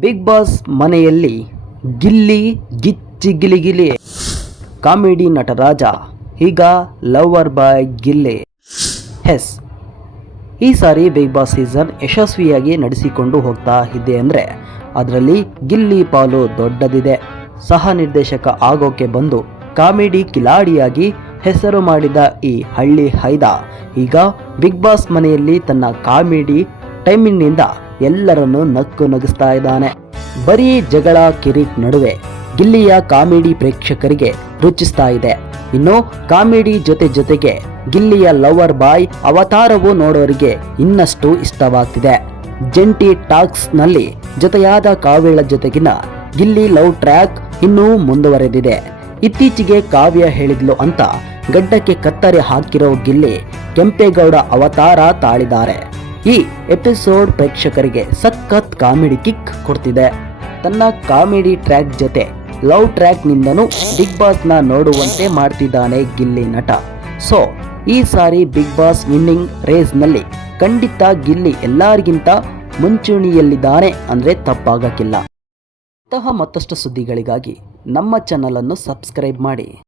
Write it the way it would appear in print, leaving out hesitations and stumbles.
Big boss ಮನೆಯಲ್ಲಿ ಗಿಲ್ಲಿ ಗಿಚ್ಚಿ ಗಿಲಿ comedy Nataraja ಈಗ lover boy Gilli. ಈ ಸಾರಿ ಬಿಗ್ ಬಾಸ್ ಸೀಸನ್ ಯಶಸ್ವಿಯಾಗಿ ನಡೆಸಿಕೊಂಡು ಹೋಗ್ತಾ ಇದೆ ಅಂದರೆ ಅದರಲ್ಲಿ ಗಿಲ್ಲಿ ಪಾಲು ದೊಡ್ಡದಿದೆ. ಸಹ ನಿರ್ದೇಶಕ ಆಗೋಕೆ ಬಂದು ಕಾಮಿಡಿ ಕಿಲಾಡಿಯಾಗಿ ಹೆಸರು ಮಾಡಿದ ಈ ಹಳ್ಳಿ ಹೈದ ಈಗ ಬಿಗ್ ಬಾಸ್ ಮನೆಯಲ್ಲಿ ತನ್ನ ಕಾಮಿಡಿ ಟೈಮಿಂಗ್ನಿಂದ ಎಲ್ಲರನ್ನೂ ನಕ್ಕು ನಗಿಸ್ತಾ ಇದ್ದಾನೆ. ಬರೀ ಜಗಳ ಕಿರಿಕ್ ನಡುವೆ ಗಿಲ್ಲಿಯ ಕಾಮಿಡಿ ಪ್ರೇಕ್ಷಕರಿಗೆ ರುಚಿಸ್ತಾ ಇದೆ. ಇನ್ನು ಕಾಮಿಡಿ ಜೊತೆಗೆ ಗಿಲ್ಲಿಯ ಲವರ್ ಬಾಯ್ ಅವತಾರವು ನೋಡೋರಿಗೆ ಇನ್ನಷ್ಟು ಇಷ್ಟವಾಗ್ತಿದೆ. ಜಂಟಿ ಟಾಕ್ಸ್ ನಲ್ಲಿ ಜೊತೆಯಾದ ಕಾವ್ಯಳ ಜೊತೆಗಿನ ಗಿಲ್ಲಿ ಲವ್ ಟ್ರ್ಯಾಕ್ ಇನ್ನೂ ಮುಂದುವರೆದಿದೆ. ಇತ್ತೀಚೆಗೆ ಕಾವ್ಯ ಹೇಳಿದ್ಲು ಅಂತ ಗಡ್ಡಕ್ಕೆ ಕತ್ತರಿ ಹಾಕಿರೋ ಗಿಲ್ಲಿ ಕೆಂಪೇಗೌಡ ಅವತಾರ ತಾಳಿದ್ದಾರೆ. ಈ ಎಪಿಸೋಡ್ ಪ್ರೇಕ್ಷಕರಿಗೆ ಸಖತ್ ಕಾಮಿಡಿ ಕಿಕ್ ಕೊಡ್ತಿದೆ. ತನ್ನ ಕಾಮಿಡಿ ಟ್ರ್ಯಾಕ್ ಜೊತೆ ಲವ್ ಟ್ರ್ಯಾಕ್ ನಿಂದನೂ ಬಿಗ್ ಬಾಸ್ನ ನೋಡುವಂತೆ ಮಾಡ್ತಿದ್ದಾನೆ ಗಿಲ್ಲಿ ನಟ. ಸೊ ಈ ಸಾರಿ ಬಿಗ್ ಬಾಸ್ ವಿನ್ನಿಂಗ್ ರೇಸ್ನಲ್ಲಿ ಖಂಡಿತ ಗಿಲ್ಲಿ ಎಲ್ಲರಿಗಿಂತ ಮುಂಚೂಣಿಯಲ್ಲಿದ್ದಾನೆ ಅಂದರೆ ತಪ್ಪಾಗಕ್ಕಿಲ್ಲ. ಇಂತಹ ಮತ್ತಷ್ಟು ಸುದ್ದಿಗಳಿಗಾಗಿ ನಮ್ಮ ಚಾನಲನ್ನು ಸಬ್ಸ್ಕ್ರೈಬ್ ಮಾಡಿ.